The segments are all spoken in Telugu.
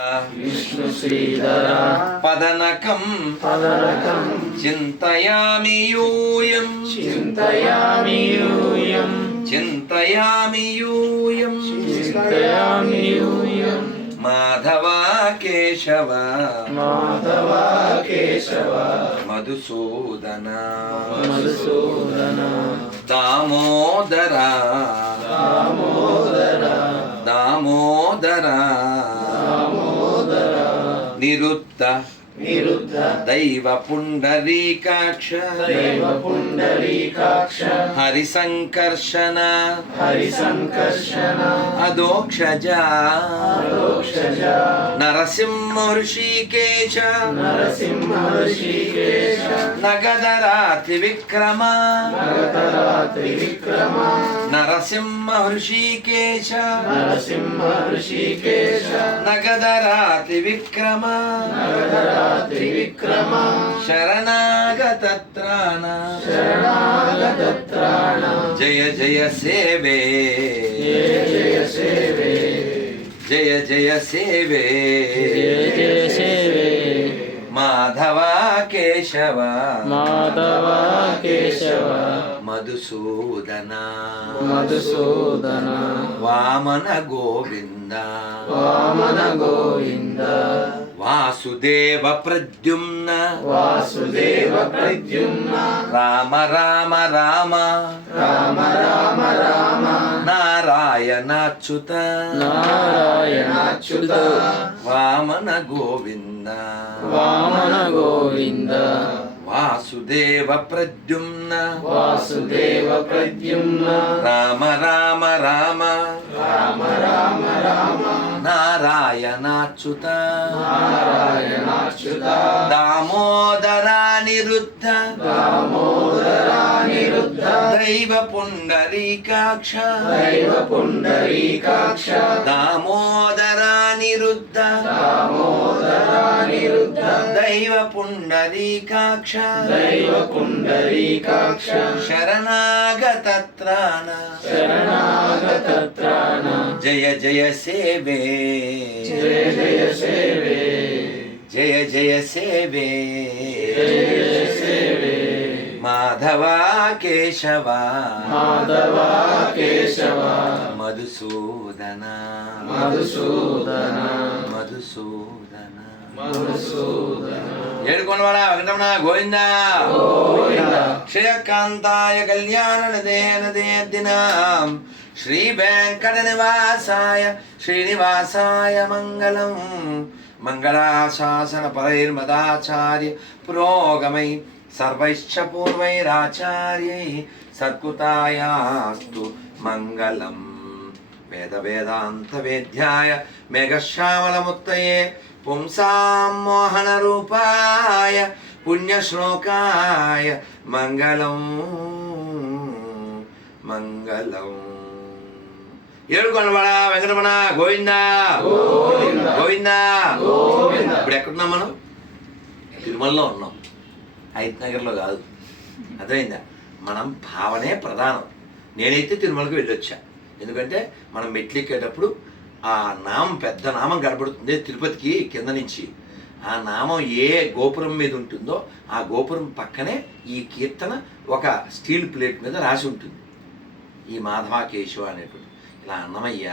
విష్ణు శ్రీధర పదనకం పదరకం చింతయామి యూయం చింతయామి యూయం చింతయామి యూయం చింతయామి యూయం మాధవ కేశవ మాధవ కేశవ మధుసూదన. మధుసూదన. దామోదర దామోదర. దామోదర. దామోదర. నిరుద్ధ నిరుద్ధ దైవ పుండరీకాక్ష దైవ పుండరీకాక్ష హరి సంకర్షణ హరి సంకర్షణ అదోక్షజ అలోక్షజ నరసింహ ఋషికేశ నరసింహ ఋషికేశ నగదరా త్రివిక్రమ నగతరా త్రివిక్రమ నరసింహ ఋషికేశ నరసింహ ఋషికేశ నగదరా త్రివిక్రమ నగతరా త్రివిక్రమ శరణాగత త్రాణ శరణాగతత్రాణ జయ జయ సేవే జయ జయ సేవే జయ జయ సేవే జయ జయ సేవే మాధవ కేశవ మాధవ కేశవ మధుసూదన? మధుసూదన? వామన గోవింద. వామన గోవింద. వాసుదేవ ప్రద్యుమ్న. వాసుదేవ ప్రద్యుమ్న. రామ రామ రామ. రామ రామ రామ. నారాయణాచ్యుత. నారాయణాచ్యుత. వామన గోవింద. వామన గోవింద. వాసుదేవ ప్రద్యుమ్న వాసుదేవ ప్రద్యుమ్న రామ రామ రామ. రామ రామ రామ. నారాయణాచ్యుత. నారాయణాచ్యుత. దామోదరానిరుద్ధ. దామోదరానిరుద్ధ. దైవ పుండరీకాక్ష దైవ పుండరీకాక్ష దైవ పుండరీకాక్ష దైవ పుండరీకాక్ష శరణాగత త్రాణ శరణాగత త్రాణ జయ జయ సేవే. జయ జయ సేవే. జయ జయ సేవే. జయ జయ సేవే. మాధవ కేశవ. మాధవ కేశవ. మధుసూదన మధుసూదన. మధుసూదన. మధుసూదన. ఏడుకొండవాడ వెంకటరమణ గోవింద? శ్రేయకాంతాయ కళ్యాణ నదే దినం శ్రీ వెంకట నివాసాయ శ్రీనివాసాయ మంగళం. మంగళాశాసన పరైర్మదాచార్య పురోగమై సర్వైశ్చ పూర్వైరాచార్యై సత్కృతాయాస్తు మంగళం. వేద వేదాంత వేద్యాయ మేఘశ్యామలముత్తయే పుంసాం మోహన రూపాయ పుణ్యశ్లోకాయ మంగళం మంగళం. ఏడుకొండవాడ వెంకటరమణ గోవింద. గోవింద. గోవింద. గోవింద. ఇప్పుడు ఎక్కడున్నాం మనం? తిరుమలలో ఉన్నాం. హైత్ నగర్లో కాదు. అర్థమైందా? మనం భావనే ప్రధానం. నేనైతే తిరుమలకు వెళ్ళొచ్చా. ఎందుకంటే మనం మెట్లు ఎక్కేటప్పుడు ఆ నామం పెద్ద నామం కనబడుతుంది తిరుపతికి కింద నుంచి. ఆ నామం ఏ గోపురం మీద ఉంటుందో ఆ గోపురం పక్కనే ఈ కీర్తన ఒక స్టీల్ ప్లేట్ మీద రాసి ఉంటుంది. ఈ మాధవ కేశవ అనేటువంటి. ఇలా అన్నమయ్య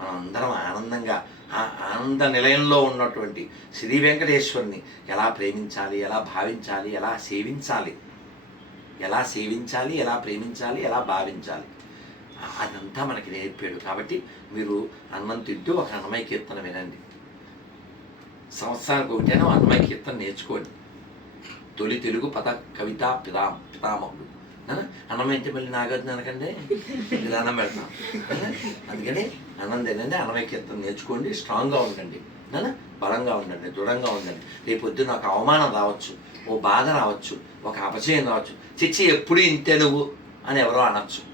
మనం అందరం ఆనందంగా ఆ ఆనంద నిలయంలో ఉన్నటువంటి శ్రీ వెంకటేశ్వరుని ఎలా ప్రేమించాలి ఎలా భావించాలి ఎలా సేవించాలి ఎలా సేవించాలి ఎలా ప్రేమించాలి ఎలా భావించాలి. అదంతా మనకి నేర్పాడు. కాబట్టి మీరు అన్నం తింటూ ఒక అన్నమయ్య కీర్తన వినండి. సంవత్సరానికి ఒకటైనా అన్నమయ్య కీర్తన నేర్చుకోండి. తొలి తెలుగు పద కవిత పితా పితామహుడు. నాన్న, అన్నం మళ్ళీ నాగార్జున అనకండి? అన్నం పెడతాం. అందుకని అన్నం తినండి అన్నమయ్య కీర్తన నేర్చుకోండి స్ట్రాంగ్గా ఉండండి. బలంగా ఉండండి దృఢంగా ఉండండి. రేపొద్దున ఒక నాకు అవమానం రావచ్చు ఓ బాధ రావచ్చు ఒక అపచయం రావచ్చు. చిచ్చి ఎప్పుడు ఇంతే నువ్వు అని ఎవరో అనొచ్చు.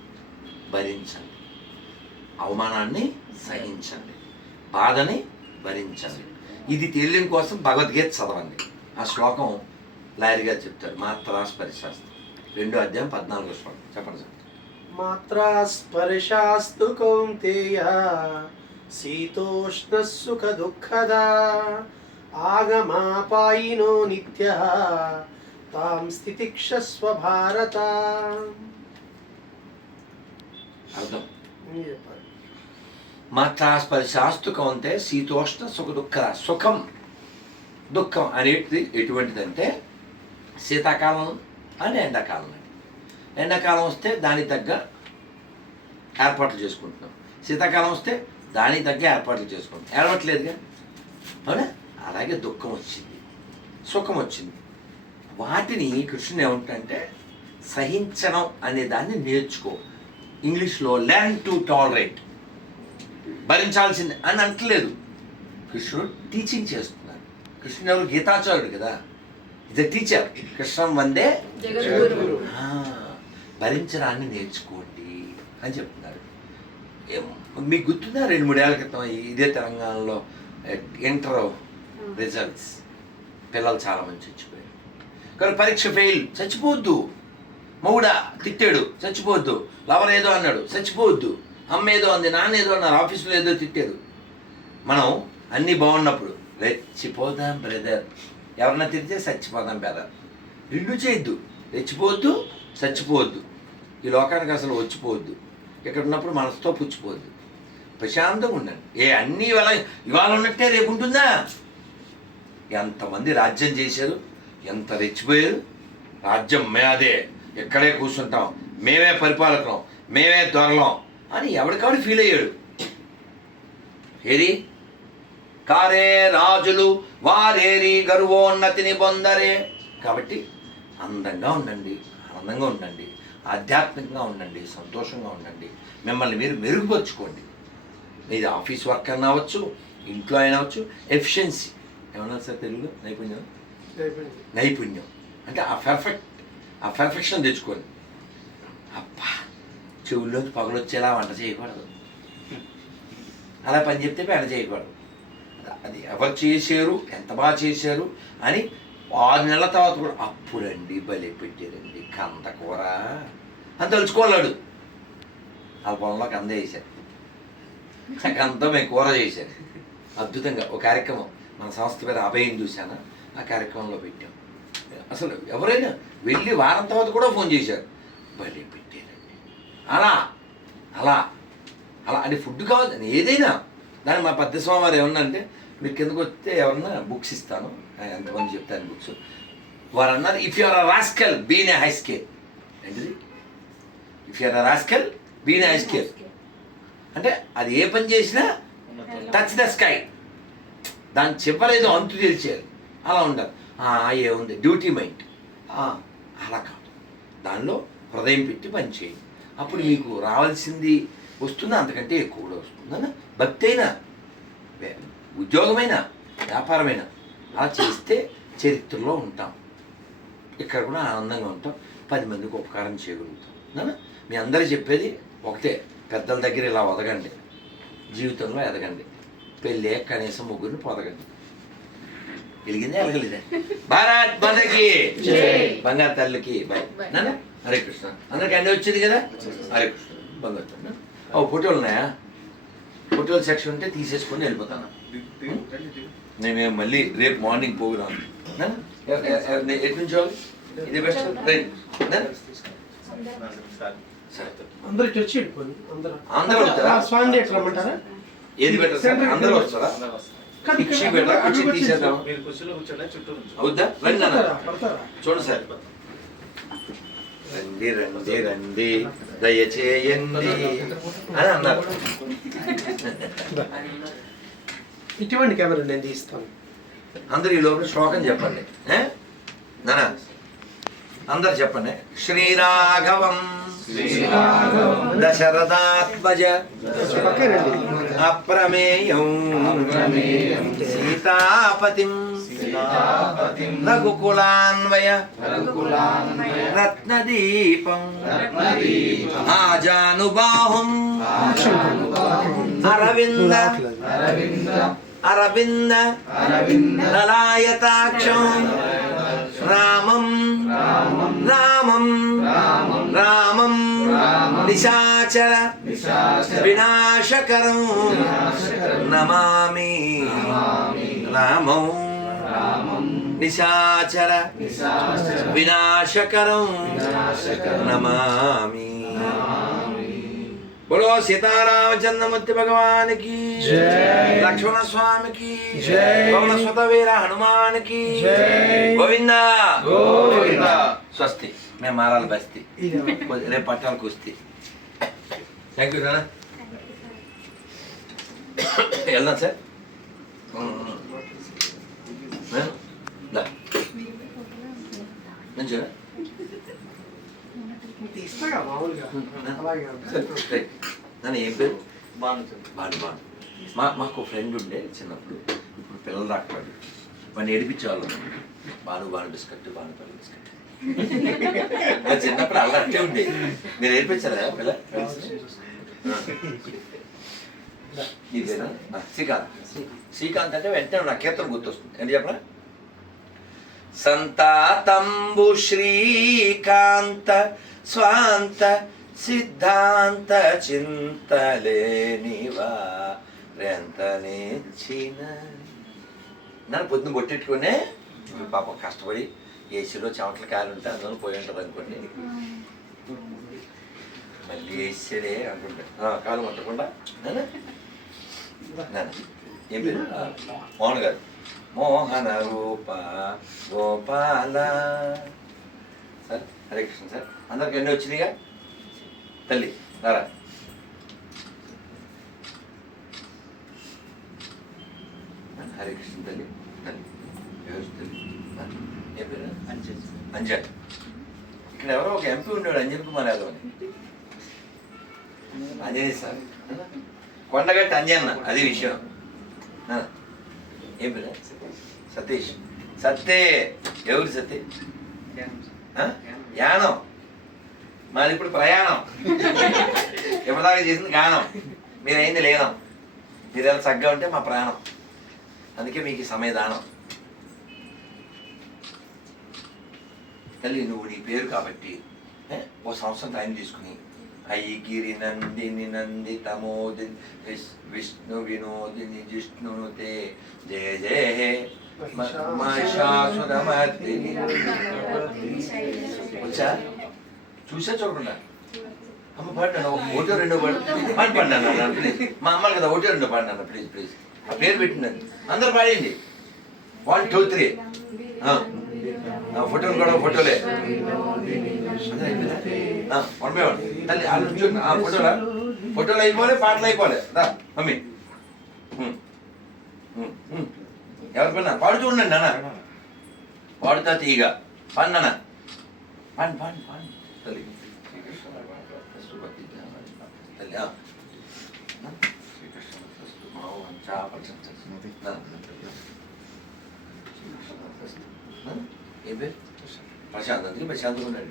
భరించండి. అవమానాన్ని సహించండి. బాధని భరించండి. ఇది తెలియడం కోసం భగవద్గీత చదవండి. ఆ శ్లోకం లాయర్గా చెప్తారు. మాత్రా స్పరిశాస్త్రం రెండో అధ్యాయం పద్నాలుగో శ్లోకం. చెప్పండి సార్. మాత్రా స్పర్శాస్తు కౌంతేయ శీతోష్ణ సుఖ దుఃఖద ఆగమాపాయినో నిత్య తాం స్థితిక్షస్వ భారత అర్థం. చెప్పారు మాత్రాస్పర్శాస్తు కౌంతే శీతోష్ణ సుఖ దుఃఖ సుఖం దుఃఖం అనేది ఎటువంటిదంటే శీతాకాలం అని ఎండాకాలం ఎండాకాలం వస్తే దానికి తగ్గ ఏర్పాట్లు చేసుకుంటున్నాం. శీతాకాలం వస్తే దానికి తగ్గ ఏర్పాట్లు చేసుకుంటాం ఏడవట్లేదుగా? అవునా? అలాగే దుఃఖం వచ్చింది. సుఖం వచ్చింది. వాటిని కృష్ణుడు ఏమంటే సహించడం అనే దాన్ని నేర్చుకో. ఇంగ్లీష్లో లెర్న్ టు టాలరేట్ భరించాల్సింది అని అంటలేదు కృష్ణుడు టీచింగ్ చేస్తున్నాడు. కృష్ణుడు ఎవరు? గీతాచార్యుడు కదా. ఇది టీచర్ కృష్ణం వందే భరించడాన్ని నేర్చుకోండి అని చెప్తున్నారు. మీకు గుర్తుందా? రెండు మూడేళ్ళ క్రితం ఇదే తెలంగాణలో ఇంటర్ రిజల్ట్స్ పిల్లలు చాలా మంది చచ్చిపోయారు. కానీ పరీక్ష ఫెయిల్ చచ్చిపోవద్దు. మౌడా తిట్టాడు. చచ్చిపోవద్దు. లవర్ ఏదో అన్నాడు. చచ్చిపోవద్దు. అమ్మ ఏదో అంది నాన్న ఏదో అన్నారు. ఆఫీసులో ఏదో తిట్టారు మనం అన్నీ బాగున్నప్పుడు రెచ్చిపోదాం బ్రదర్ ఎవరన్నా తిరిగితే చచ్చిపోదాం బ్రదర్ రెండు చేయొద్దు. రెచ్చిపోవద్దు చచ్చిపోవద్దు. ఈ లోకానికి అసలు వచ్చిపోవద్దు. ఇక్కడ ఉన్నప్పుడు మనసుతో పుచ్చిపోవద్దు. ప్రశాంతంగా ఉండండి. ఏ అన్నీ ఇవాళ ఇవాళ ఉన్నట్టే రేపు ఉంటుందా? ఎంతమంది రాజ్యం చేశారు? ఎంత రెచ్చిపోయారు? రాజ్యం మేదే. ఇక్కడే కూర్చుంటాం. మేమే పరిపాలకులం. మేమే దొరలం అని ఎవరికాడు ఫీల్ అయ్యాడు. ఏది? కారే రాజులు వారేరి గర్వోన్నతిని పొందరే కాబట్టి అందంగా ఉండండి ఆనందంగా ఉండండి ఆధ్యాత్మికంగా ఉండండి సంతోషంగా ఉండండి. మిమ్మల్ని మీరు మెరుగుపరుచుకోండి. మీది ఆఫీస్ వర్క్ అయినా అవ్వచ్చు ఇంట్లో అయినా అవ్వచ్చు ఎఫిషియన్సీ. ఏమన్నా సార్ తెలుగులో? నైపుణ్యం. నైపుణ్యం. అంటే ఆ పర్ఫెక్ట్ ఆ పర్ఫెక్షన్ తెచ్చుకోండి. అబ్బా చెవుల్లోకి పగలొచ్చేలా వంట చేయకూడదు. అలా పని చెప్తే పేడ చేయకూడదు. అది ఎవరు చేశారు ఎంత బాగా చేశారు అని ఆరు నెలల తర్వాత కూడా అప్పుడండి బలి పెట్టారండి కంద కూర అని తలుచుకోలేడు ఆ పొలంలో కంద వేశారు. కంద మేము కూర చేశారు. అద్భుతంగా. ఒక కార్యక్రమం. మన సంస్థ పేరు అభయం చూశాను? ఆ కార్యక్రమంలో పెట్టాం. అసలు ఎవరైనా వెళ్ళి వారం తర్వాత కూడా ఫోన్ చేశారు. బలి పెట్టారండి. అలా అలా అలా. అంటే ఫుడ్ కావాలి ఏదైనా. దాన్ని మా పెద్ద స్వామి వారు ఏమన్నా అంటే మీరు కిందకు వస్తే ఎవరన్నా బుక్స్ ఇస్తాను. ఎంతమంది చెప్తాను బుక్స్. వారు అన్నారు if you're a rascal been a high scale ఏంటిది? If you're a rascal been a high scale అంటే అది ఏ పని చేసినా టచ్ ద స్కై దాని చివరేదో అంతు తెలిచేయాలి అలా ఉండాలి. ఆ, ఏముంది? Duty mind. అలా కాదు. దానిలో హృదయం పెట్టి పని చేయండి. అప్పుడు మీకు రావాల్సింది వస్తుందా? అంతకంటే ఎక్కువ కూడా వస్తుందన్న భక్తి అయినా ఉద్యోగమైనా వ్యాపారమైనా అలా చేస్తే చరిత్రలో ఉంటాం. ఇక్కడ కూడా ఆనందంగా ఉంటాం. పది మందికి ఉపకారం చేయగలుగుతాం. నాన్న మీ అందరూ చెప్పేది ఒకటే. పెద్దల దగ్గర ఇలా వదగండి. జీవితంలో ఎదగండి. పెళ్ళే కనీసం ముగ్గురిని పొదగండి. వెలిగిందే ఎలగలేదే భారత్ మాతకి. జై. బంగారు తల్లికి బాయ్. నాన్న హరే కృష్ణ. అందరికి అన్నీ వచ్చింది కదా? హరే కృష్ణ. బంగారు తల్లి ఓ ఫోటోలు ఉన్నాయా? ఫోటోల సెక్షన్ ఉంటే తీసేసుకొని వెళ్ళిపోతాను. నేను మళ్ళీ రేపు మార్నింగ్ ప్రోగ్రామ్ ఎటు నుంచి? ఇది బెస్ట్ రైట్ సరే అందరూ ఇటు వచ్చి అందరూ. అందరూ ఏది బెటర్ సార్? అందరూ వస్తారా? కుర్చీ. తీసేద్దాం మీరు కుర్చీలో కూర్చోండి చుట్టూ. అవుద్దా రండి? పడతారా? చూడండి సార్ రండి రండి రండి దయచేయండి అని అన్నారు ఇటువంటి కెమెరా నేను తీస్తాను అందరు ఈ లోపల శ్లోకం చెప్పండి? నానా అందరు చెప్పండి. శ్రీరాఘవం. దశరథాత్మజ. అప్రమేయం. సీతాపతిం. రఘుకులాన్వయ. రత్నదీపం. ఆజానుబాహుం. అరవింద. అరవింద. అరవింద. అరవింద. లలాయతాక్షం రామం. రామం. రామం. నిశాచర. వినాశకరం. నమామి. రామం. నిశాచర. వినాశకరం. నమామి. బోలో సీతారామచంద్రమూర్తి భగవానికి. లక్ష్మణ స్వామికి. పవన సుత వీర హనుమానికి. గోవింద గోవింద స్వస్తి మేము మారాలి బస్తి రేపు పట్టాలు కుస్తీ థ్యాంక్ యూ నాన్న వెళ్దాం సార్. మంచిగా తీస్తాగా మామూలుగా. అలాగే రైట్. నాన్న ఏం పేరు? బాగుంటుంది బాను బాను. మా మాకు ఫ్రెండ్ ఉండే చిన్నప్పుడు. ఇప్పుడు పిల్లలు రాకపోయాడు వాడిని ఏడిపించేవాళ్ళం. బాను బాను బిస్కెట్ బాను బాను బిస్కెట్. చిన్నప్పుడు అలా అట్టే ఉండే. మీరు ఏడిపించారా పిల్ల? శ్రీకాంత్. శ్రీకాంత్. అంటే వెంటనే నా కీర్తన గుర్తొస్తుంది. ఏంటి చెప్పరా? సంతాతంబు శ్రీకాంత స్వాంత సిద్ధాంత చింతలేనివా రెంతనేచ్చిన నన్ను పొద్దున కొట్టెట్టుకునే పాపం కష్టపడి ఏసీలో చెమటల కాలు ఉంటే అందులో పోయి ఉంటుంది అనుకోండి మళ్ళీ ఏసీడే అనుకుంటా. కాలు కొట్టకుండా నాన్న? ఏం పేరు? మోహన్ గారు. మోహన రూప గోపాల. సార్ హరే కృష్ణ సార్ అందరికి ఎన్ని వచ్చినాయిగా? తల్లి రారా హరే కృష్ణ తల్లి తల్లి ఏం పేరు? అంజన్ ఇక్కడ ఎవరో ఒక ఎంపీ ఉన్నాడు అంజన్ కుమార్ యాదవ్ అని. అంజనీ సార్. కొండగట్టి అంజన్న అది విషయం. ఏం పేరు సతీష్ సత్తే ఎవరు సత్తే? యానం మాది ఇప్పుడు ప్రయాణం. ఎప్పటిదాకా చేసింది గానం మీరు అయింది లేనం మీరు ఎలా చక్కగా ఉంటే మా ప్రాణం. అందుకే మీకు సమయదానం. తల్లి నువ్వు నీ పేరు కాబట్టి ఓ సంవత్సరం టైం తీసుకుని అయి నందిని నంది విష్ణు వినోదిని జిష్ణునుతే జయ జయ హే. మహిషాసురమర్దిని. వచ్చా? చూసా చూడకుండా? అమ్మ పాడినాను ఒకటో రెండో పాడు. పాడి పాడినాను మా అమ్మాయి కదా ఒకటో రెండో పాడినాను ప్లీజ్ ప్లీజ్. ఆ పేరు పెట్టినాను అందరు పాడండి వన్ టూ త్రీ ఫోటోలు కూడా ఫోటోలే. వన్ బై వన్ తల్లి ఆ ఫోటోలా ఫోటోలు అయిపోలే పాటలు అయిపోలే. రా మమ్మీ. ఉమ్. ఉమ్, ఉమ్. ఎవరు పాడుతూ ఉండండి నాన్న పాడుతా తీగ. పాడు నాన్న. పాడు పాడు పాడు. తల్లి. తల్లి ఆ. శ్రీకృష్ణ ప్రశాంత్ అందుకే ఉన్నాడు.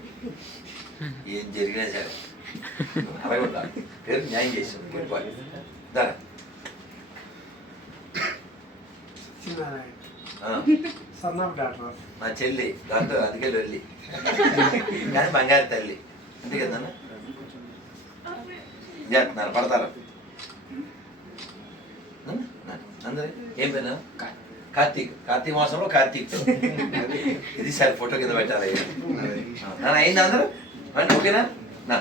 ఏం జరిగినా సరే. అలాగే ఉండాలి పేరు న్యాయం చేసాం గుడిపాలి దారా ఆ, సన్ ఆఫ్ డాటర్ మా చెల్లి దాంతో అందుకే వెళ్ళి కానీ బంగారు తల్లి. అంతే కదా చేస్తున్నారు పడతారు? అందరే ఏం పేరు? కార్తీక్. కార్తీక మాసంలో కార్తీక్. ఇది సార్ ఫోటో కింద పెట్టాలి. అయింది అందరూ ఓకేనా? నా.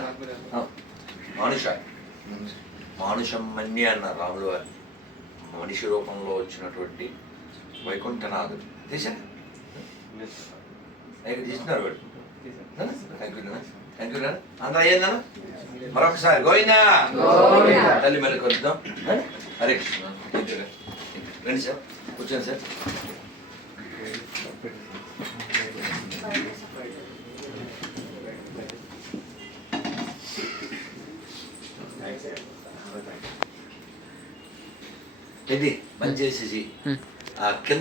మానుష మానుషం. మన్య అన్నారు రాములు వారు మనిషి రూపంలో వచ్చినటువంటి వైకుంఠనాథుడు. తీసా ఇక్కడ తీస్తున్నారు వాడు థ్యాంక్ యూ థ్యాంక్ యూ అందరూ అయ్యిందా మరొకసారి గోవిందా. తల్లి మరి కొద్దాం హరే కృష్ణ. రండి సార్. కూర్చోండి సార్. ఏంటి మంచి చేసేసి ఆ కింద